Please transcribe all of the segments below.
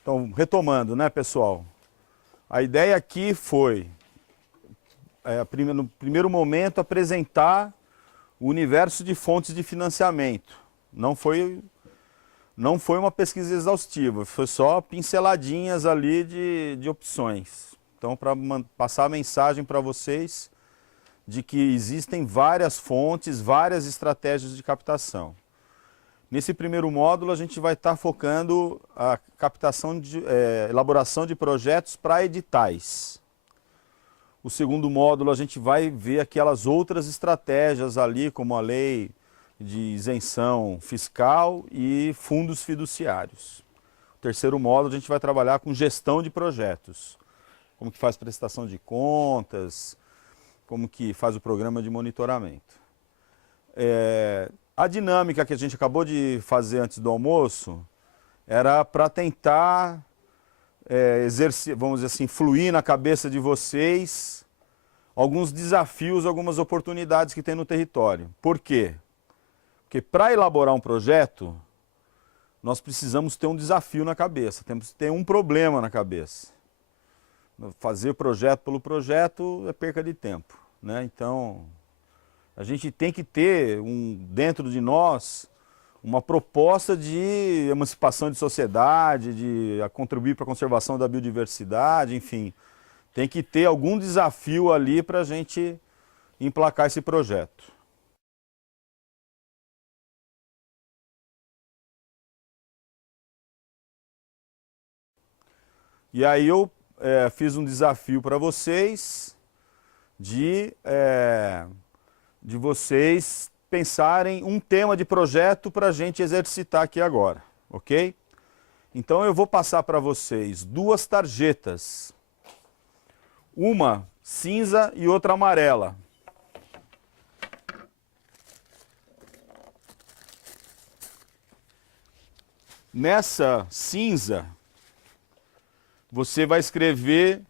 Então, retomando, né, pessoal? A ideia aqui foi, no primeiro momento, apresentar o universo de fontes de financiamento. Não foi uma pesquisa exaustiva, foi só pinceladinhas ali de opções. Então, para passar a mensagem para vocês de que existem várias fontes, várias estratégias de captação. Nesse primeiro módulo, a gente vai estar focando a captação elaboração de projetos para editais. O segundo módulo, a gente vai ver aquelas outras estratégias ali, como a lei de isenção fiscal e fundos fiduciários. O terceiro módulo, a gente vai trabalhar com gestão de projetos. Como que faz prestação de contas, como que faz o programa de monitoramento. A dinâmica que a gente acabou de fazer antes do almoço era para tentar, vamos dizer assim, fluir na cabeça de vocês alguns desafios, algumas oportunidades que tem no território. Por quê? Porque para elaborar um projeto, nós precisamos ter um desafio na cabeça, temos que ter um problema na cabeça. Fazer projeto pelo projeto é perca de tempo, né? Então, a gente tem que ter dentro de nós uma proposta de emancipação de sociedade, de contribuir para a conservação da biodiversidade, enfim. Tem que ter algum desafio ali para a gente emplacar esse projeto. E aí eu fiz um desafio para vocês de vocês pensarem um tema de projeto para a gente exercitar aqui agora, ok? Então eu vou passar para vocês duas tarjetas, uma cinza e outra amarela. Nessa cinza, você vai escrever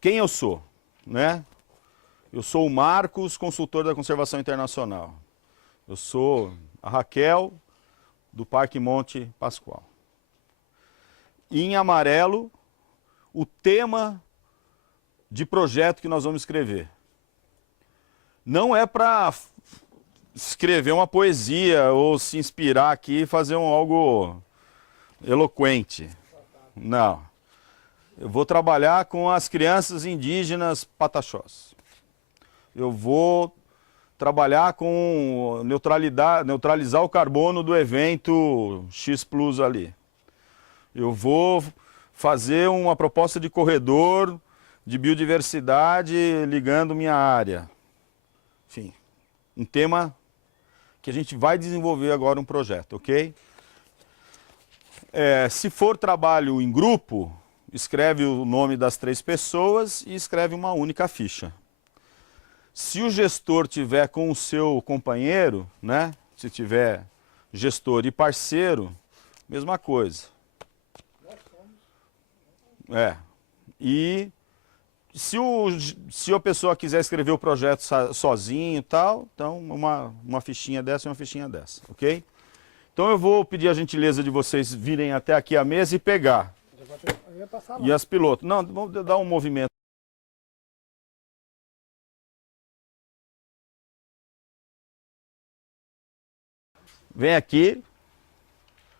quem eu sou, né? Eu sou o Marcos, consultor da Conservação Internacional. Eu sou a Raquel, do Parque Monte Pascoal. E em amarelo, o tema de projeto que nós vamos escrever. Não é para escrever uma poesia ou se inspirar aqui e fazer algo eloquente. Não. Eu vou trabalhar com as crianças indígenas pataxós. Eu vou trabalhar com neutralizar o carbono do evento X Plus ali. Eu vou fazer uma proposta de corredor de biodiversidade ligando minha área. Enfim, um tema que a gente vai desenvolver agora um projeto, ok? Se for trabalho em grupo, escreve o nome das 3 pessoas e escreve uma única ficha. Se o gestor tiver com o seu companheiro, né? Se tiver gestor e parceiro, mesma coisa. E se a pessoa quiser escrever o projeto sozinho e tal, então uma fichinha dessa e uma fichinha dessa, ok? Então eu vou pedir a gentileza de vocês virem até aqui a mesa e pegar. E as pilotos. Não, vamos dar um movimento. Vem aqui,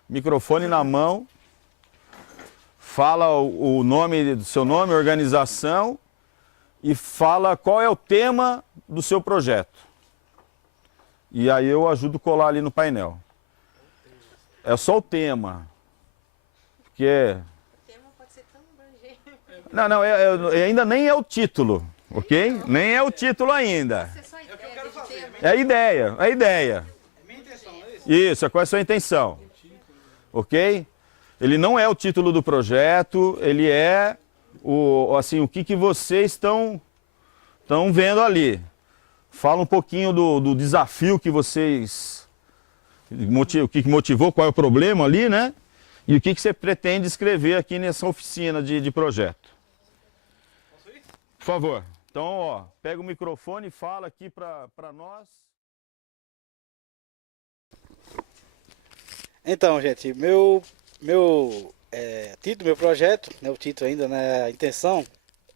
microfone na mão, fala o nome do seu nome, organização e fala qual é o tema do seu projeto. E aí eu ajudo a colar ali no painel. É só o tema. Porque... O tema pode ser tão abrangente. Não, ainda nem é o título, ok? Nem é o título ainda. É a ideia. Isso, qual é a sua intenção? Ok? Ele não é o título do projeto, ele é o que vocês estão vendo ali. Fala um pouquinho do desafio que vocês... O que motivou, qual é o problema ali, né? E o que você pretende escrever aqui nessa oficina de projeto. Posso ir? Por favor. Então, ó, pega o microfone e fala aqui para nós. Então, gente, meu projeto, né, o título ainda, né, a intenção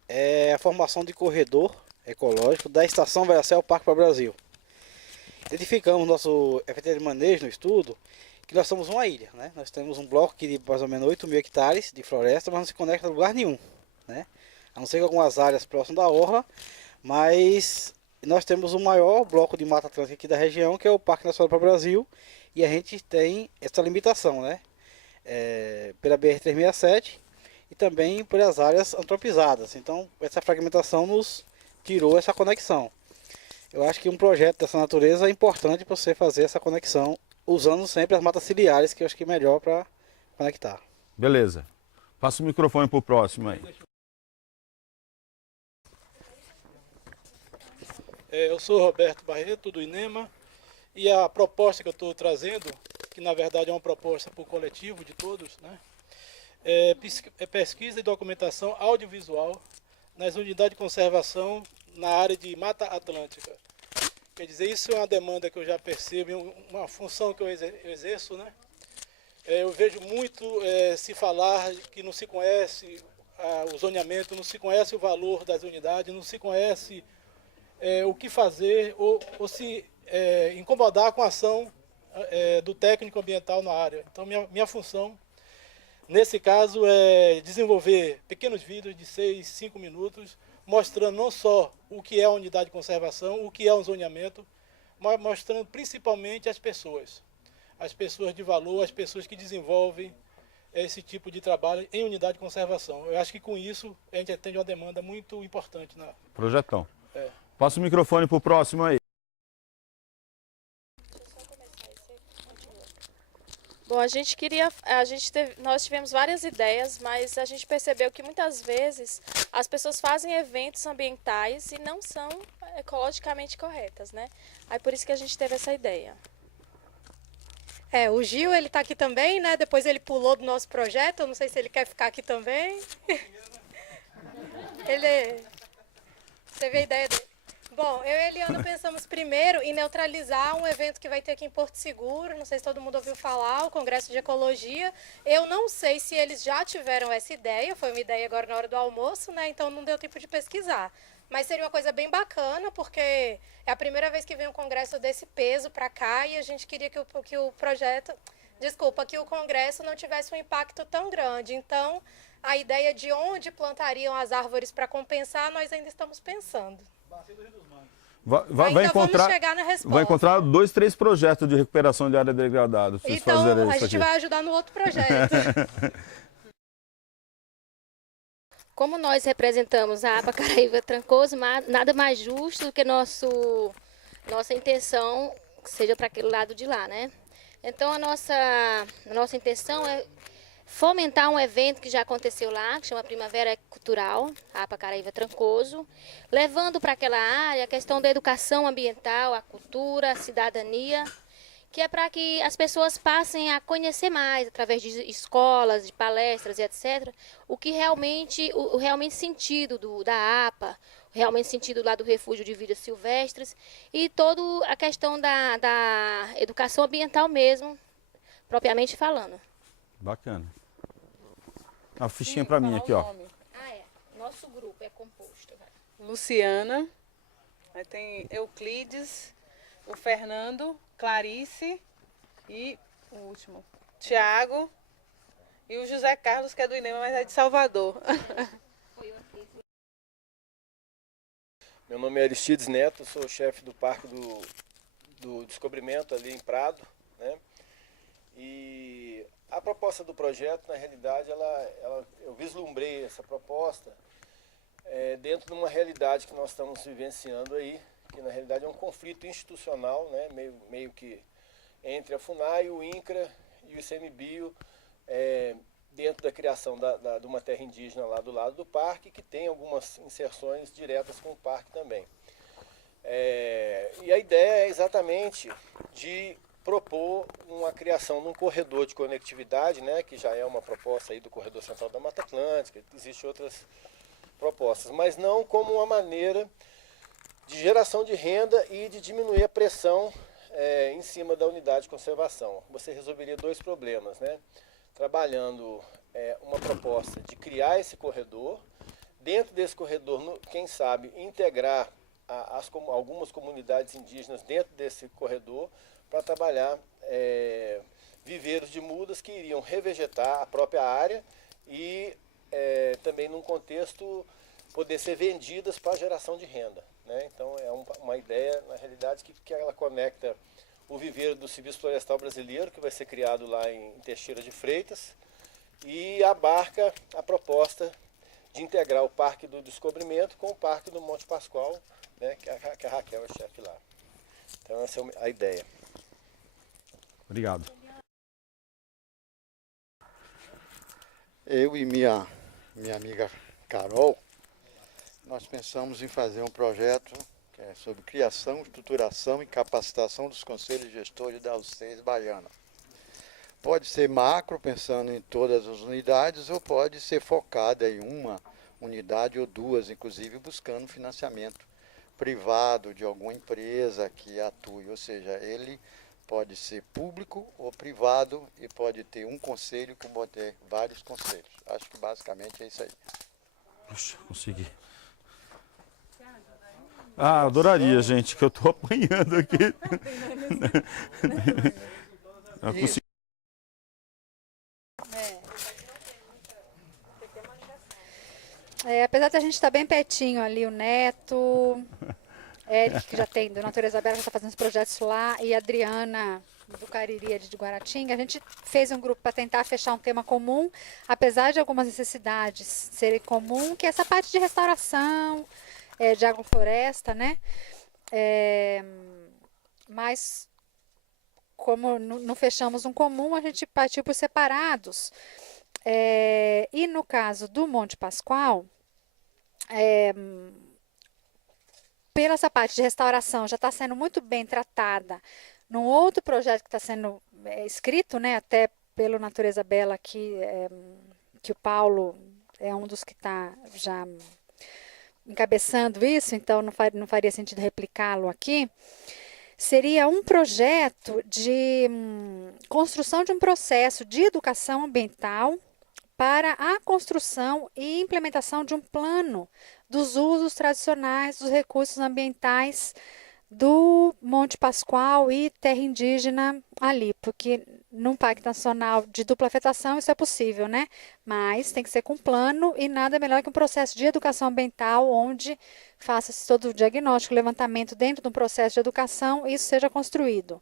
é a formação de corredor ecológico da Estação Veracel ao Parque para o Brasil. Identificamos nosso FT de manejo no estudo que nós somos uma ilha, né? Nós temos um bloco aqui de mais ou menos 8.000 hectares de floresta, mas não se conecta a lugar nenhum, né? A não ser que algumas áreas próximas da orla, mas nós temos o maior bloco de Mata Atlântica aqui da região, que é o Parque Nacional para o Brasil, e a gente tem essa limitação, né? Pela BR-367 e também pelas áreas antropizadas. Então, essa fragmentação nos tirou essa conexão. Eu acho que um projeto dessa natureza é importante para você fazer essa conexão, usando sempre as matas ciliares, que eu acho que é melhor para conectar. Beleza. Passa o microfone pro próximo aí. Eu sou Roberto Barreto, do INEMA, e a proposta que eu estou trazendo, que na verdade é uma proposta para o coletivo de todos, né, é pesquisa e documentação audiovisual nas unidades de conservação na área de Mata Atlântica. Quer dizer, isso é uma demanda que eu já percebo, uma função que eu exerço, né? Eu vejo muito se falar que não se conhece o zoneamento, não se conhece o valor das unidades, não se conhece o que fazer ou se incomodar com a ação do técnico ambiental na área. Então, minha função, nesse caso, é desenvolver pequenos vídeos de 6, 5 minutos, mostrando não só o que é a unidade de conservação, o que é um zoneamento, mas mostrando principalmente as pessoas de valor, as pessoas que desenvolvem esse tipo de trabalho em unidade de conservação. Eu acho que com isso a gente atende uma demanda muito importante. Projetão. Passa o microfone pro próximo aí. Bom, nós tivemos várias ideias, mas a gente percebeu que muitas vezes as pessoas fazem eventos ambientais e não são ecologicamente corretas, né? Aí por isso que a gente teve essa ideia. O Gil, ele tá aqui também, né? Depois ele pulou do nosso projeto, eu não sei se ele quer ficar aqui também. Você vê a ideia dele? Bom, eu e a Eliana pensamos primeiro em neutralizar um evento que vai ter aqui em Porto Seguro, não sei se todo mundo ouviu falar, o Congresso de Ecologia. Eu não sei se eles já tiveram essa ideia, foi uma ideia agora na hora do almoço, né? Então não deu tempo de pesquisar. Mas seria uma coisa bem bacana, porque é a primeira vez que vem um congresso desse peso para cá e a gente queria que o congresso não tivesse um impacto tão grande. Então, a ideia de onde plantariam as árvores para compensar, nós ainda estamos pensando. Vai encontrar 2, 3 projetos de recuperação de área degradada. Então, a gente vai ajudar no outro projeto. Como nós representamos a APA Caraíva Trancoso, nada mais justo do que nossa intenção seja para aquele lado de lá, né? Então, a nossa intenção é fomentar um evento que já aconteceu lá, que chama Primavera Cultural, APA Caraíva Trancoso, levando para aquela área a questão da educação ambiental, a cultura, a cidadania, que é para que as pessoas passem a conhecer mais, através de escolas, de palestras e etc., o realmente sentido da APA, o realmente sentido lá do Refúgio de Vidas Silvestres e toda a questão da educação ambiental mesmo, propriamente falando. Bacana. Uma fichinha para mim aqui, ó. Nosso grupo é composto. Luciana, aí tem Euclides, o Fernando, Clarice e o último, Tiago e o José Carlos, que é do INEMA, mas é de Salvador. Meu nome é Aristides Neto, sou chefe do Parque do Descobrimento ali em Prado, né? E a proposta do projeto, na realidade, eu vislumbrei essa proposta dentro de uma realidade que nós estamos vivenciando aí, que na realidade é um conflito institucional, né, meio que entre a FUNAI, o INCRA e o ICMBio, dentro da criação de uma terra indígena lá do lado do parque, que tem algumas inserções diretas com o parque também. E a ideia é exatamente de propor uma criação de um corredor de conectividade, né, que já é uma proposta aí do Corredor Central da Mata Atlântica, existem outras propostas, mas não como uma maneira de geração de renda e de diminuir a pressão em cima da unidade de conservação. Você resolveria dois problemas, né? Trabalhando uma proposta de criar esse corredor, dentro desse corredor, quem sabe, integrar algumas comunidades indígenas dentro desse corredor para trabalhar viveiros de mudas que iriam revegetar a própria área e também num contexto poder ser vendidas para geração de renda, né? Então é uma ideia, na realidade, que ela conecta o viveiro do Serviço Florestal Brasileiro, que vai ser criado lá em Teixeira de Freitas, e abarca a proposta de integrar o Parque do Descobrimento com o Parque do Monte Pascoal, né, que a Raquel é chefe lá. Então essa é a ideia. Obrigado. Eu e minha amiga Carol, nós pensamos em fazer um projeto que é sobre criação, estruturação e capacitação dos conselhos gestores da UCES Baiana. Pode ser macro, pensando em todas as unidades, ou pode ser focada em uma unidade ou duas, inclusive buscando financiamento privado de alguma empresa que atue. Ou seja, ele pode ser público ou privado e pode ter um conselho que pode ter vários conselhos. Acho que basicamente é isso aí. Puxa, consegui. Ah, adoraria, gente, que eu tô apanhando aqui. Eu consegui. Apesar de a gente estar bem pertinho ali, o Neto, Eric, que já tem, do Natureza Bela, já está fazendo os projetos lá, e a Adriana, do Cariri, de Guaratinga, a gente fez um grupo para tentar fechar um tema comum, apesar de algumas necessidades serem comum, que é essa parte de restauração, de agrofloresta, né? Mas, como não fechamos um comum, a gente partiu por separados. E no caso do Monte Pascoal, pela essa parte de restauração já está sendo muito bem tratada num outro projeto que está sendo escrito, né, até pelo Natureza Bela, que o Paulo é um dos que está já encabeçando isso, então não faria sentido replicá-lo aqui. Seria um projeto de construção de um processo de educação ambiental para a construção e implementação de um plano dos usos tradicionais dos recursos ambientais do Monte Pascoal e terra indígena ali, porque num Parque Nacional de dupla afetação isso é possível, né? Mas tem que ser com plano e nada melhor que um processo de educação ambiental onde faça-se todo o diagnóstico, levantamento dentro de um processo de educação e isso seja construído.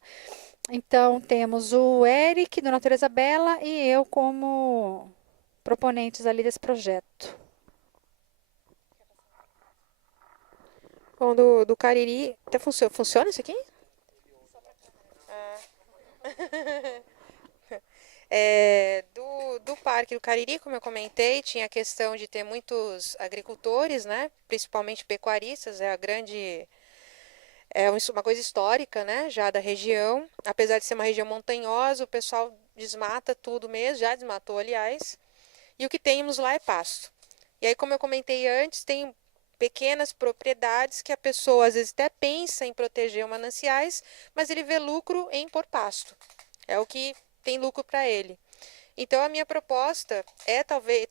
Então, temos o Eric, do Natureza Bela, e eu como proponentes ali desse projeto. Bom, do Cariri, até funciona isso aqui? Do Parque do Cariri, como eu comentei, tinha a questão de ter muitos agricultores, né? Principalmente pecuaristas, uma coisa histórica, né? Já da região. Apesar de ser uma região montanhosa, o pessoal desmata tudo mesmo, já desmatou, aliás. E o que temos lá é pasto. E aí, como eu comentei antes, tem pequenas propriedades que a pessoa às vezes até pensa em proteger mananciais, mas ele vê lucro em pôr pasto. É o que tem lucro para ele. Então a minha proposta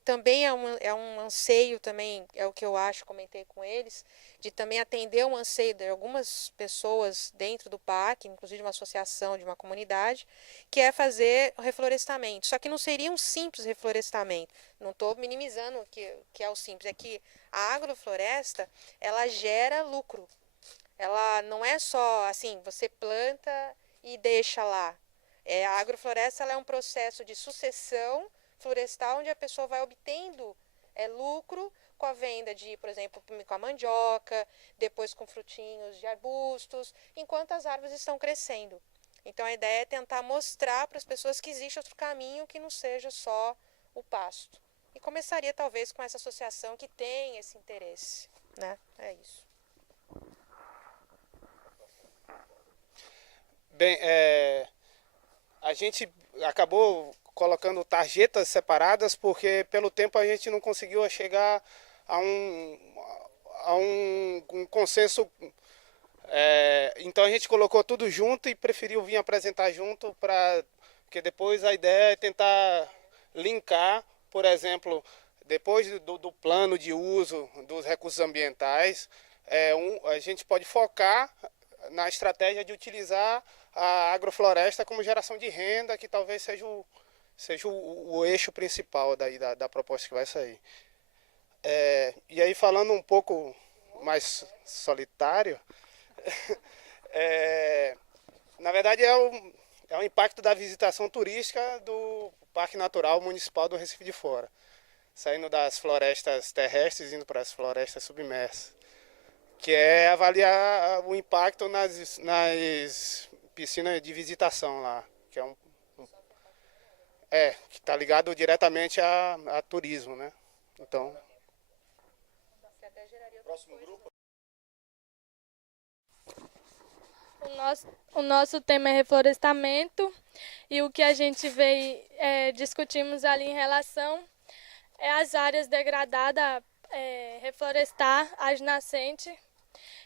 também é um anseio também, é o que eu acho, comentei com eles, de também atender um anseio de algumas pessoas dentro do parque, inclusive de uma associação, de uma comunidade, que é fazer o reflorestamento. Só que não seria um simples reflorestamento. Não estou minimizando o que é o simples, é que a agrofloresta, ela gera lucro. Ela não é só assim, você planta e deixa lá. A agrofloresta ela é um processo de sucessão florestal onde a pessoa vai obtendo lucro com a venda de, por exemplo, com a mandioca, depois com frutinhos de arbustos, enquanto as árvores estão crescendo. Então a ideia é tentar mostrar para as pessoas que existe outro caminho que não seja só o pasto. E começaria talvez com essa associação que tem esse interesse, né? É isso. Bem, a gente acabou colocando tarjetas separadas porque pelo tempo a gente não conseguiu chegar a um consenso Então a gente colocou tudo junto e preferiu vir apresentar junto, porque depois a ideia é tentar linkar, por exemplo, depois do plano de uso dos recursos ambientais, a gente pode focar na estratégia de utilizar a agrofloresta como geração de renda, que talvez seja o eixo principal da proposta que vai sair. E aí, falando um pouco mais solitário, na verdade é o impacto da visitação turística do Parque Natural Municipal do Recife de Fora, saindo das florestas terrestres e indo para as florestas submersas, que é avaliar o impacto nas piscinas de visitação lá, que que está ligado diretamente a turismo, né? Então, próximo grupo. O nosso tema é reflorestamento e o que a gente veio discutimos ali em relação às áreas degradadas, reflorestar as nascentes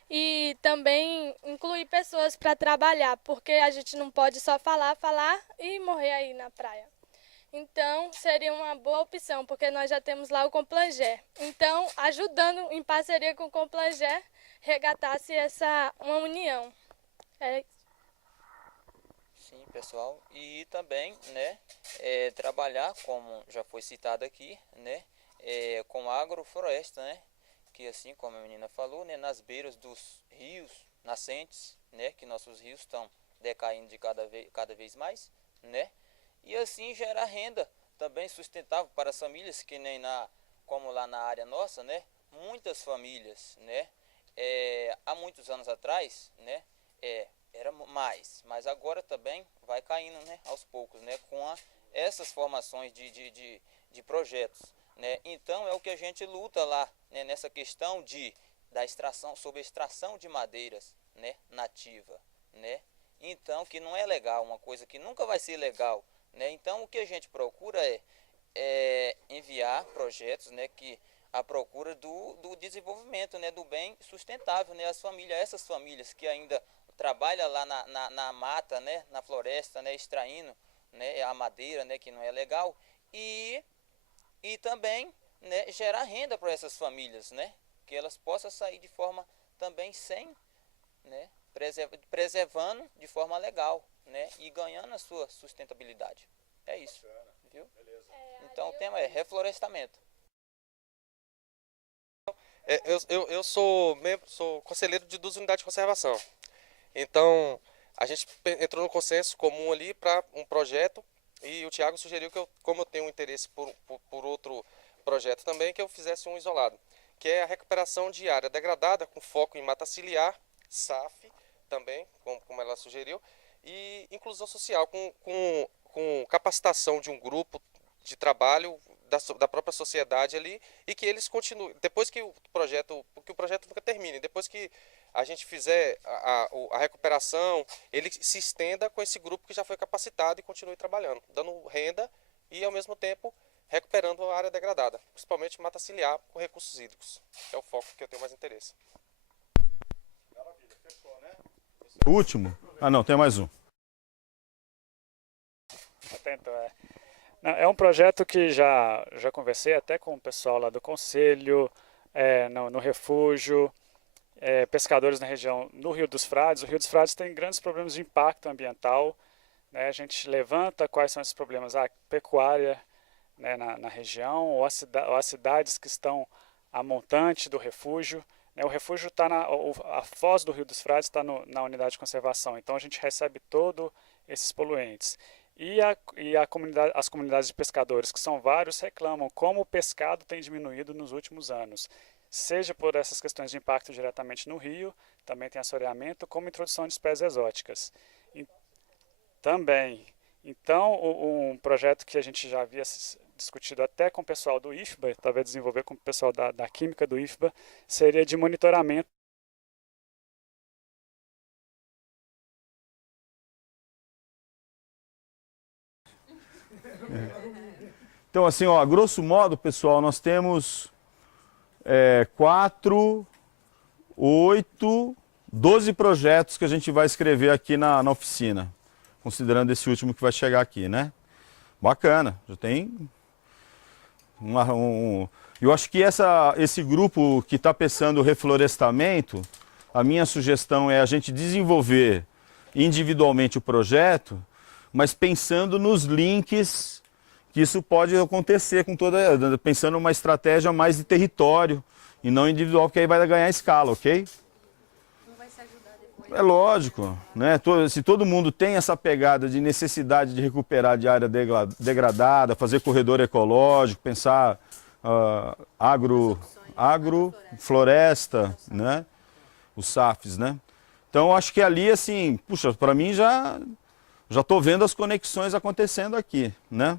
e também incluir pessoas para trabalhar, porque a gente não pode só falar e morrer aí na praia. Então, seria uma boa opção, porque nós já temos lá o Complangé. Então, ajudando em parceria com o Complangé, resgatasse uma união. Sim, pessoal. E também, né, trabalhar, como já foi citado aqui, né, com agrofloresta, né, que assim como a menina falou, né, nas beiras dos rios nascentes, né, que nossos rios estão decaindo de cada vez mais, né, e assim gerar renda também sustentável para as famílias, que nem como lá na área nossa, né, muitas famílias, né, há muitos anos atrás, né, era mais, mas agora também vai caindo, né, aos poucos, né, com essas formações de projetos, né. Então é o que a gente luta lá, né, nessa questão sobre a extração de madeiras, né, nativa, né. Então, que não é legal, uma coisa que nunca vai ser legal, né. Então o que a gente procura é enviar projetos, né, que a procura do desenvolvimento, né, do bem sustentável, né, essas famílias que ainda trabalham lá na mata, né, na floresta, né, extraindo, né, a madeira, né, que não é legal, e também, né, gerar renda para essas famílias, né, que elas possam sair de forma também sem, né, preservando de forma legal, né, e ganhando a sua sustentabilidade. É isso, viu? Então o tema é reflorestamento. Eu sou conselheiro de 2 unidades de conservação. Então, a gente entrou no consenso comum ali para um projeto e o Thiago sugeriu que como eu tenho um interesse por outro projeto também, que eu fizesse um isolado, que é a recuperação de área degradada com foco em mata ciliar, SAF também, como ela sugeriu, e inclusão social com capacitação de um grupo de trabalho da própria sociedade ali, e que eles continuem, depois que o projeto nunca termine, depois que a gente fizer a recuperação, ele se estenda com esse grupo que já foi capacitado e continue trabalhando, dando renda e ao mesmo tempo recuperando a área degradada, principalmente mata ciliar com recursos hídricos, que é o foco que eu tenho mais interesse. Maravilha, fechou, né? O último? Ah, não, tem mais um. Atento, é um projeto que já conversei até com o pessoal lá do Conselho, no refúgio, pescadores na região, no Rio dos Frades. O Rio dos Frades tem grandes problemas de impacto ambiental, né? A gente levanta quais são esses problemas, a pecuária, né, na região, ou as cidades que estão a montante do refúgio, né? O refúgio está a foz do Rio dos Frades está na unidade de conservação, então a gente recebe todos esses poluentes. E as comunidades de pescadores, que são vários, reclamam como o pescado tem diminuído nos últimos anos, seja por essas questões de impacto diretamente no rio, também tem assoreamento, como introdução de espécies exóticas. Também. Então, um projeto que a gente já havia discutido até com o pessoal do IFBA, talvez desenvolver com o pessoal da Química do IFBA, seria de monitoramento. Então, assim, ó, grosso modo, pessoal, nós temos 4, 8, 12 projetos que a gente vai escrever aqui na oficina, considerando esse último que vai chegar aqui, né? Bacana, já tem eu acho que esse grupo que está pensando o reflorestamento, a minha sugestão é a gente desenvolver individualmente o projeto, mas pensando nos links que isso pode acontecer com pensando numa estratégia mais de território e não individual, porque aí vai ganhar escala, ok? É lógico, né? Se todo mundo tem essa pegada de necessidade de recuperar de área degradada, fazer corredor ecológico, pensar agrofloresta, né? Os SAFs, né? Então, acho que ali, assim, puxa, para mim já estou vendo as conexões acontecendo aqui, né?